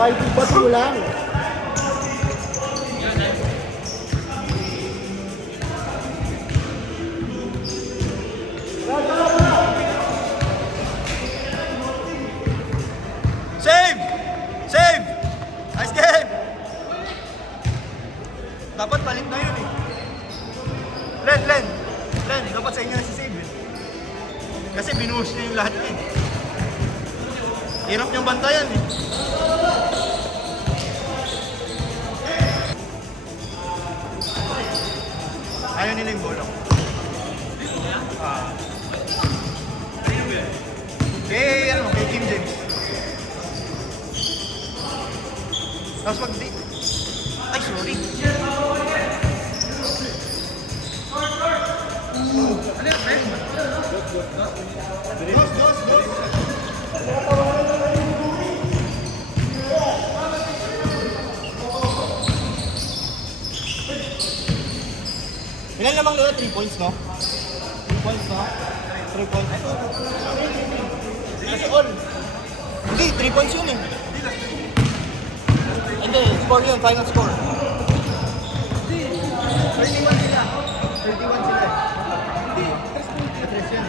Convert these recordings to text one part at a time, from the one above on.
Kahit ba't mo lang. Save! Save! Nice game! Dapat palit na yun eh. Len, dapat sa inyo na si save eh. Kasi binuhos niya yung lahat eh. Hirap niyang bantayan eh. Ayaw nila yung bola. Kay Kim James. Tapos mag-di... Ay, sorry. Dos. Ilan namang lula? 3 points, no? 3 points, no? 3 points. Kasi all. Hindi, 3 points yun eh. Hindi, score yun, final score. 31 sila. 31 sila. Hindi, 3 yan.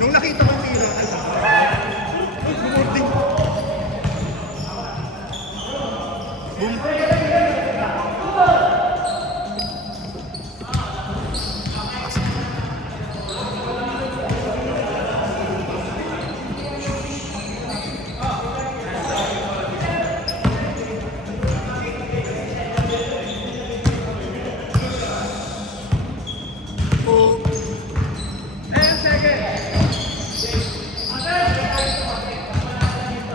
Nung nakita ko yung tiro, ay sabi. Bumurding. Boom.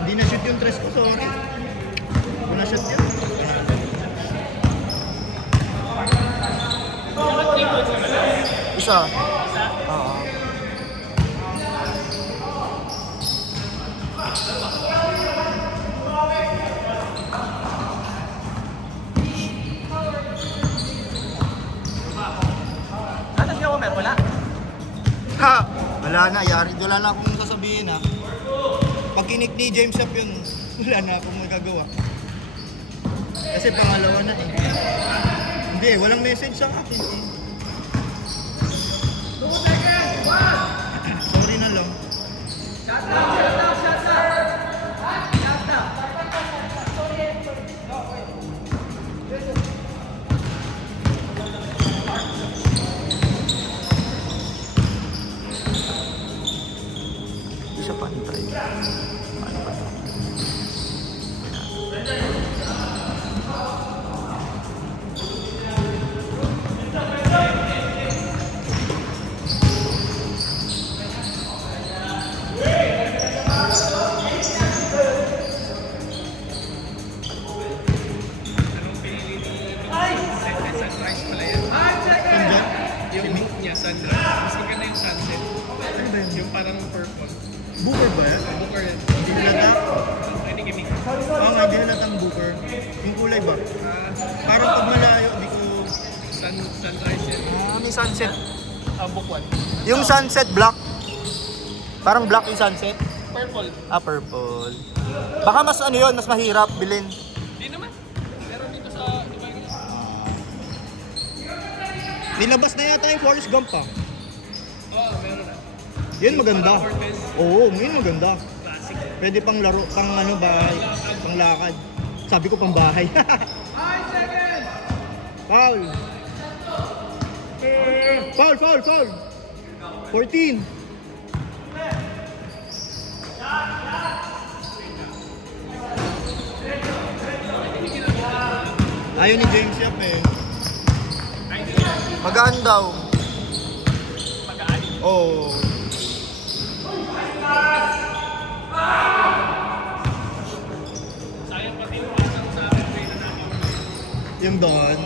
Hindi na shoot yung tres ko, sorry. Hindi na shoot yun. Isa. Oo. Ano siya Omer? Wala? Ha! Wala na, yari. Wala na akong sasabihin ha. Pag kinik ni James up yun, wala na akong magagawa. Kasi pangalawa na eh. Hindi, walang message sa akin eh. Sorry na lang. Isa pa ang try. Ano ba ito? Sunrise pala yan. Sandyan? Yung book niya, sunrise. Mas maganda yung sunset. Ano ba yun? Yung parang purple. Booker ba yan? Booker yan. Hindi nilata? Pwede gimmick. Oo nga, hindi nilatang Booker. Yung kulay ba? Parang pag malayo, di ko... Sunrise yan. May sunset. Book 1. Yung sunset black. Parang black yung sunset. Purple. Ah, purple. Baka mas ano yun, mas mahirap bilhin. Di naman. Meron dito sa... Di ba yung... Nilabas na yata yung Forrest Gump ah. Oo, meron na. Yun maganda. Parang Cortez. Oo, yun maganda. Classic. Pwede pang laro, pang ano bahay, pang lakad. Sabi ko pang bahay. 5 seconds! Foul. Foul. 14. Ayaw ni James Yap eh. Magaan daw. Magaan. Oo. Sayang pati yung asang sa akin. Pwede na namin. Yung doon.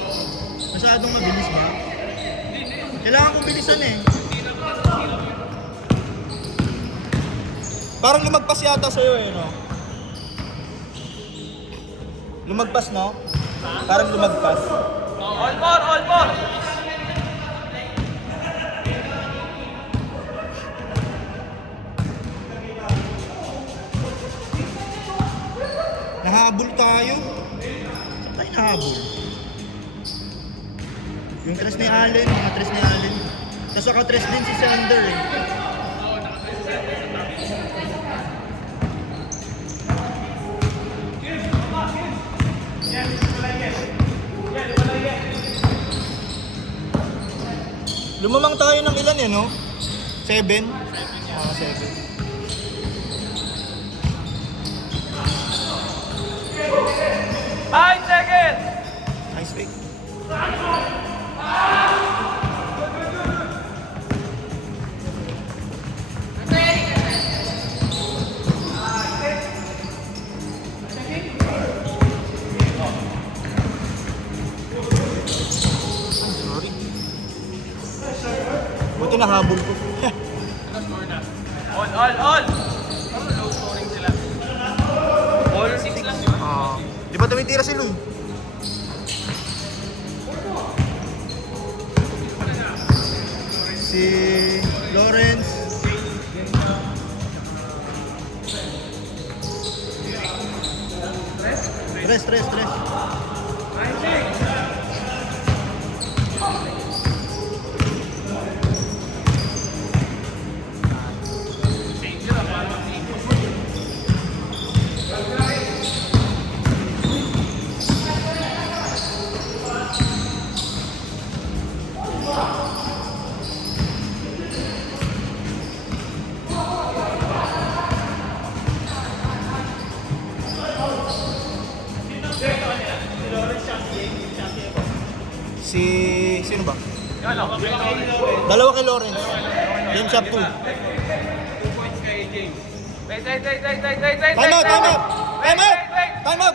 Masyadong mabilis ba? Kailangan kong bilisan eh. Parang lumagpas yata sa'yo eh, no? Lumagpas, no? Parang lumagpas. All four! Nahabol tayo. Saan tayo nahabol? Yung tres ni Allen, mga tres ni Allen. Tapos saka tres din si Sander eh. Lumamang tayo ng ilan yan, no? 7? 7. 5 seconds! Nice pick. Sorry. Buti nahabol ko. All! Low scoring sila. All 6 lang yun. Di ba tumitira si Luy? Si Lawrence. Tres. Sino ba? Ano? Dalawa kay Lawrence. Game shop 2. 2 points kay James. Wait. Time out! Hindi. Time out.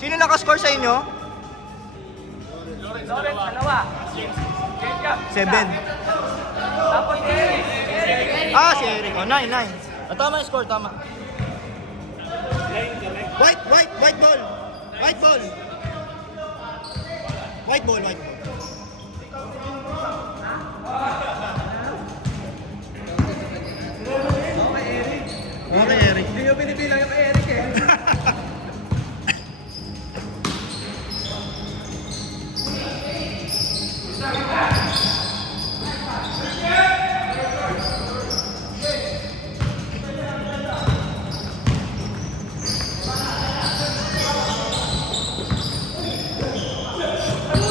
Sino nakascore sa inyo? Lawrence, dalawa. Game ka. 7. Tapos Eric. Si Eric. 9. Tama yung score, tama. White ball. White ball. Okay, Eric. Hindi nyo pinipilang yung kay Eric eh.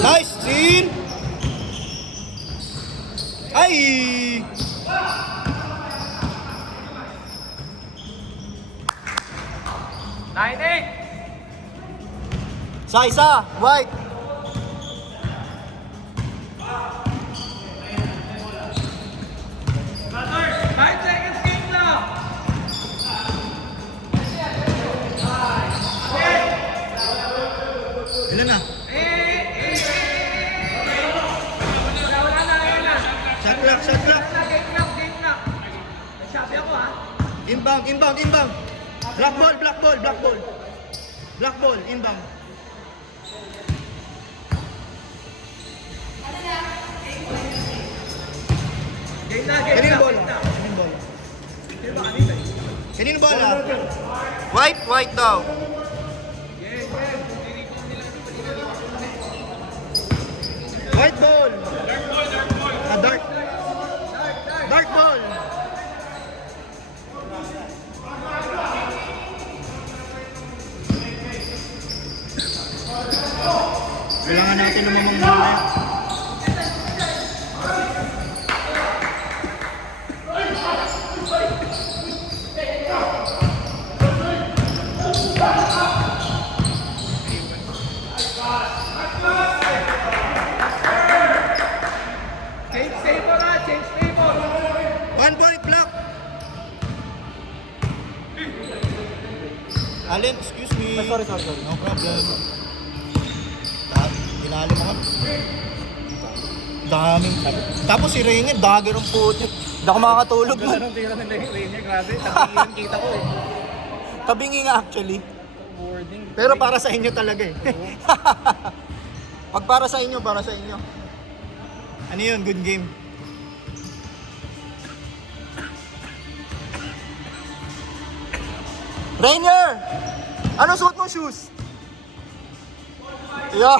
Nice steal! Ay! Nine, 8. Isa, White. Five seconds game now. Ilan na? Wala na. Shot clock. Game clock. Nag-shopee ako ha. Inbound. Black ball, inbound. Game na. Kanino ball? Kanino ball ah? White daw. White ball. Dark ball. Kailangan natin lumamang muna. Change favor. 1 point block. Allen, excuse me. Sorry. No problem. Tinalo mo ka. Daming. Tapos si Rainier, dagger ang putik. Hindi ako makakatulog nun. Anong tira nila yung Rainier? Grabe, tabingin kita ko eh. Tabingi nga actually. Boarding. Pero para sa inyo talaga eh. Pag para sa inyo, para sa inyo. Ano yun? Good game. Rainier! Ano suot mong shoes? Yeah.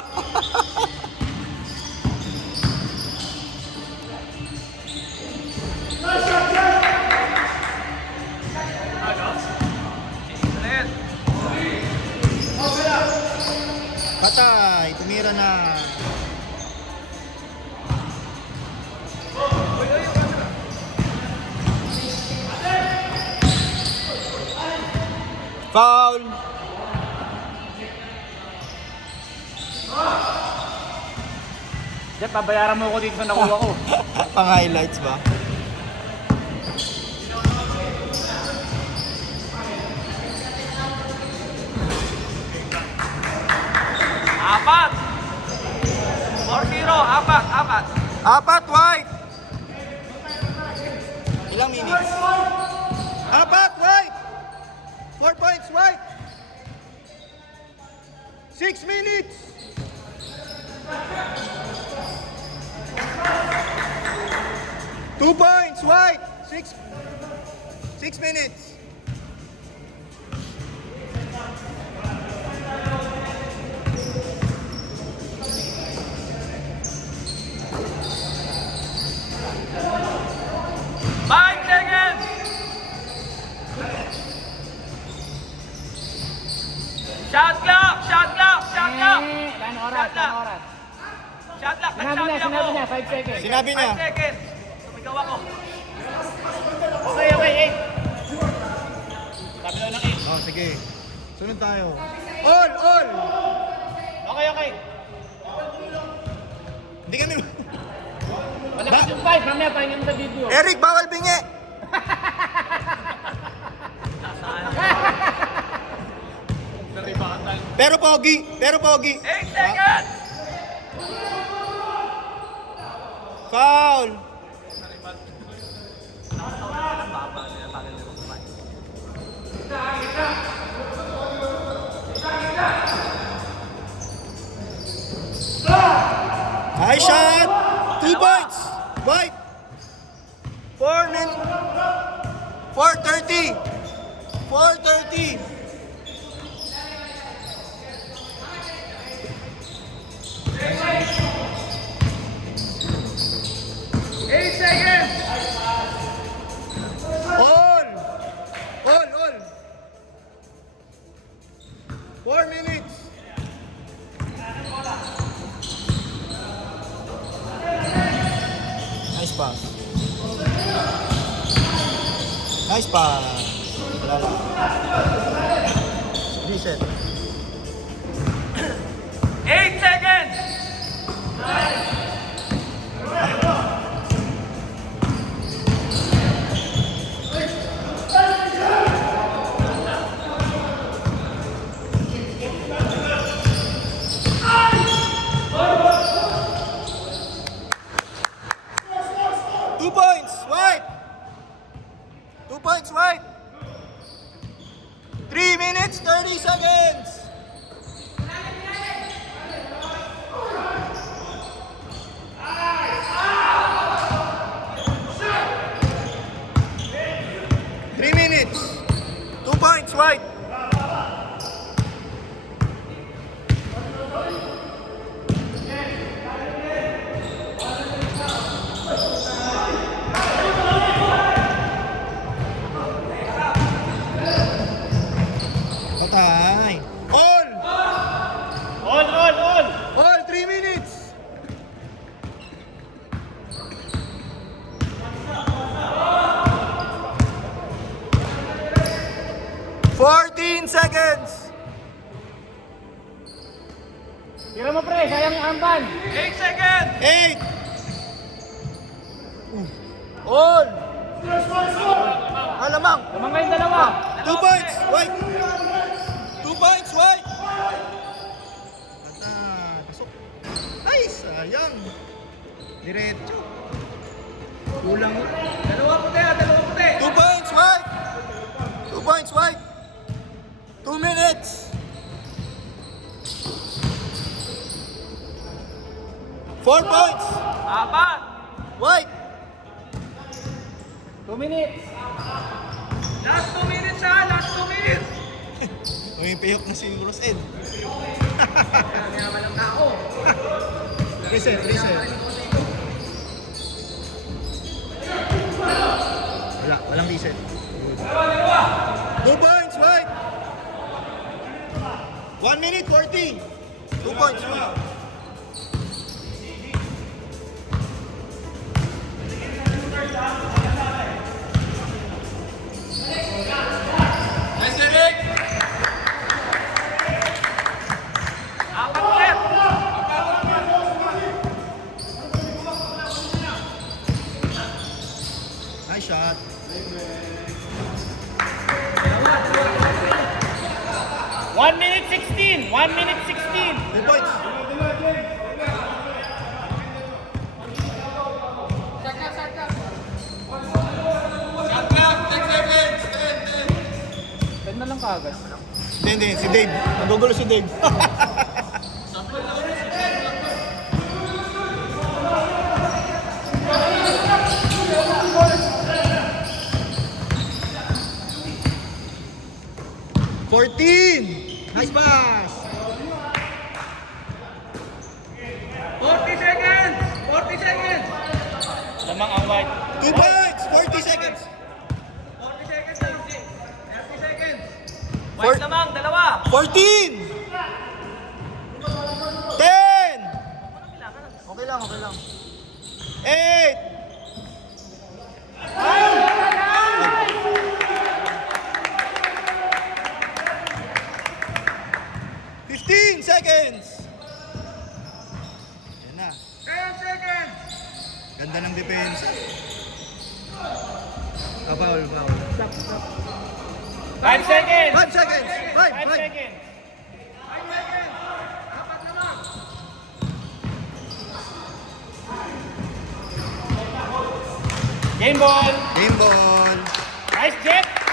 Ulit. Patay. Tumira na. Foul. Jeff, pabayaran mo ko dito sa nakuha ko. Pang highlights ba? Apat. 4-0. Apat. Apat, white! Ilang minutes? Apat, white! 4 points, white! 6 minutes! Two points, white! 6 minutes! Five seconds. Shot clock. Ilan oras? Shot clock. Sinabi Nag-shot niya, ako. 5 seconds. Sinabi niya. 5 seconds. Tumigaw ako. Okay, 8. Sabi daw ng 8. Oh, sige. Sunod tayo. All! Okay. Hindi kami... Malakas yung 5. Mamaya pahingin mo sa video. Eric, bawal bingi! Pero pogi! 8 seconds. Foul! Nice shot! 2 points! White! 4 minutes! 4:30! 4:30! All! 4 minutes! Nice pass. Wala lang. Reset. 8 seconds. Two points, white. 2 points, white. 3 minutes, 30 seconds. Three minutes. 2 points, white. Patay. All! All 3 minutes. $14 seconds. Tira mo pre, sayang yung armband. 8 seconds. 8. All. Alamang. Lamang kayong dalawa. 2 points, white. 2 points, white. Pasok. Ay, sayang. Diretso. Kulang. Dalawa puti. 2 points, white. 2 points, white. 2 minutes. 4 points. Apat. White! 2 minutes. Last 2 minutes ha. Last 2 minutes. Umipihok na si Rosed. Mayaman ang tao. Reset. Walang reset. 2 points, White! 1 minute 40. 2 points. Nice, Eric. Apat ulit. Nice shot. 1 minute 16. 1 minute 16. 2 points. Shot clock. 10 seconds. 10. 10 na lang kaagad. Hindi, si Dave. Nagugulo si Dave. Nice pass. 40 seconds. 40 seconds. Lamang ang white. 2 points. 40 seconds. 40 seconds. 30 seconds. Four- White lamang. Dalawa. 14. 10. Okay lang. 8. 15 seconds. Yan na. 10 seconds. Ganda ng depensa. Foul. 5 seconds. 5 seconds. 5. 5 seconds. 5 seconds. Apat lamang. Game ball. Game ball. Nice, Jet.